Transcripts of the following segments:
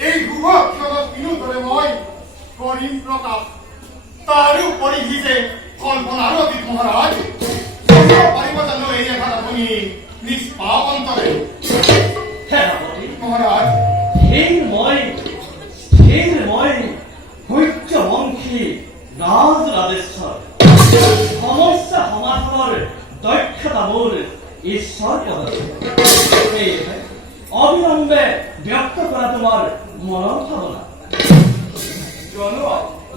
এই গুহ ক্ষণত কিনো দৰে মই তাৰো পৰিহিতে কল্পনাৰো অতীত মহাৰাজ পাৰিব জানো এই এঘাত আপুনি নিষ্পাপ অন্তৰে মহাৰাজ সূৰ্যবংশী ৰাজ ৰাজেশ্বৰ সমস্যা সমাধানৰ দক্ষতা মোৰ ঈশ্বৰ সেয়েহে অবিলম্বে ব্যক্ত কৰা তোমাৰ মনৰ ভাৱনা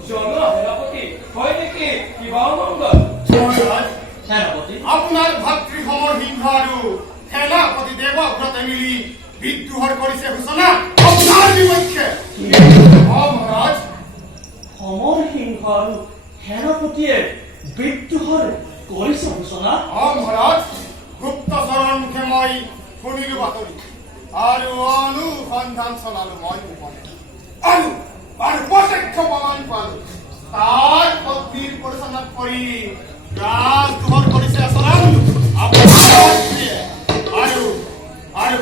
জনোৱা সেনাপতি হয় নেকি কিবা মংগল মহাৰাজ সেনাপতি আপোনাৰ ভাতৃ সমৰ সিংহ আৰু সেনাপতি দেৱব্ৰতে মিলি বিদ্ৰোহৰ কৰিছে ঘোষণা আপোনাৰ বিপক্ষে মহাৰাজ সমৰ সিংহ আৰু সেনাপতিয়ে বিদ্ৰোহৰ কৰিছে ঘোষণা মহাৰাজ গুপ্তচৰৰ মুখে মই শুনিলো বাতৰি আৰু অনুসন্ধান চলালো মই গোপনে আৰু প্ৰত্যক্ষ প্ৰমাণ পালো তাৰ পত্নীৰ পৰিচালনা কৰি ৰাজদ্ৰোহ কৰিছে আৰু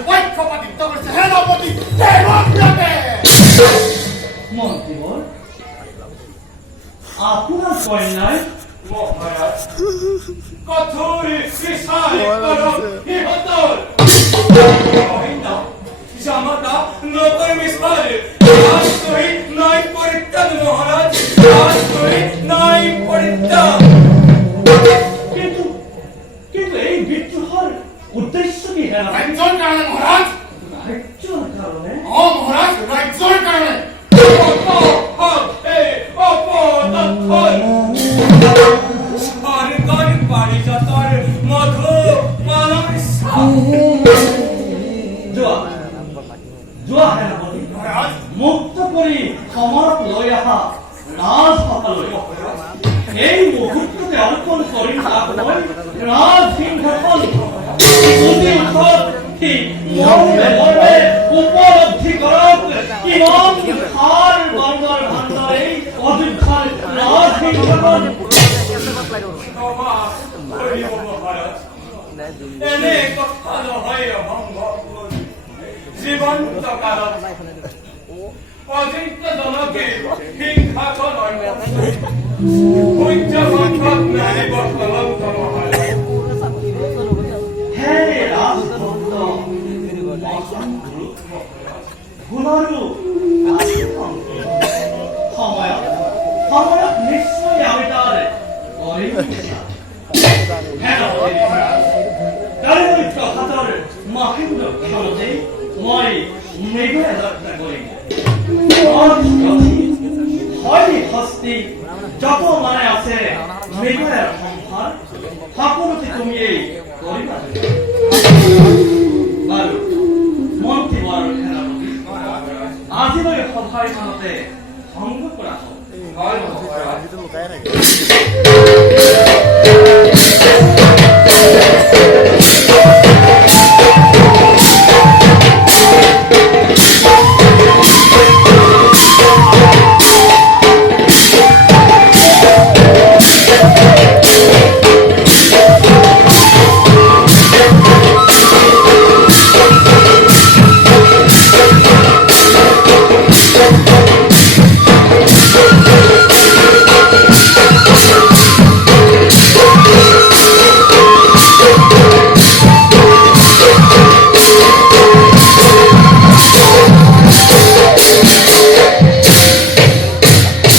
পক্ষপাতিত্ব কৰিছে সেনাপতি দেৱব্ৰতে মন্ত্ৰীবৰ আপোনাৰ কন্যাই মহাৰাজ কঠোৰ বিচাৰ কৰক সিহঁতৰ কন্যা জামাতা নকৰ মিছাৰ ৰাজকৰি নাই পৰিত্যাগ মহাৰাজ ৰাজকৰি নাই পৰিত্যাগ কিন্তু এই বিদ্ৰোহৰ উদ্দেশ্য কি ৰাজ্যৰ কাৰণে মহাৰাজ ৰাজ্যৰ কাৰণে মহাৰাজ ৰাজ্যৰ কাৰণে সৰকাৰি পাৰিজাতৰ মধু মানব যোৱা সেনাপতি মুক্ত কৰি সমাজত লৈ অহা ৰাজসকললৈ এই মুহূৰ্ততে অৰ্পণ কৰিম ৰাজসিংহাসন উপলব্ধি কৰক কিমান সাৰ গংগাৰ ভাণ্ডাৰ এই অযোধ্যাৰ ৰাজসিংহাসন এনে কথা নহয় জীৱন্ত কালত অজিন্ত জনকে সিংহাসন সূৰ্যবংশত নাহিব কলংক মহাৰাজ হে ৰাজভক্ত ভুলৰো সময়ত নিশ্চয় আমি তাৰ কাৰিকৰিত হাতৰ মহেন্দ্ৰ ক্ষণতে মই মেঘৰে যাত্ৰা কৰিম হয় হস্তি যত মানে আছে মেঘৰে সংসাৰ সকলোতে তুমিয়েই কৰিবা বাৰু মন্ত্ৰীবৰ সেনাপতি আজিলৈ সভাইখনতে ভংগ কৰা হওক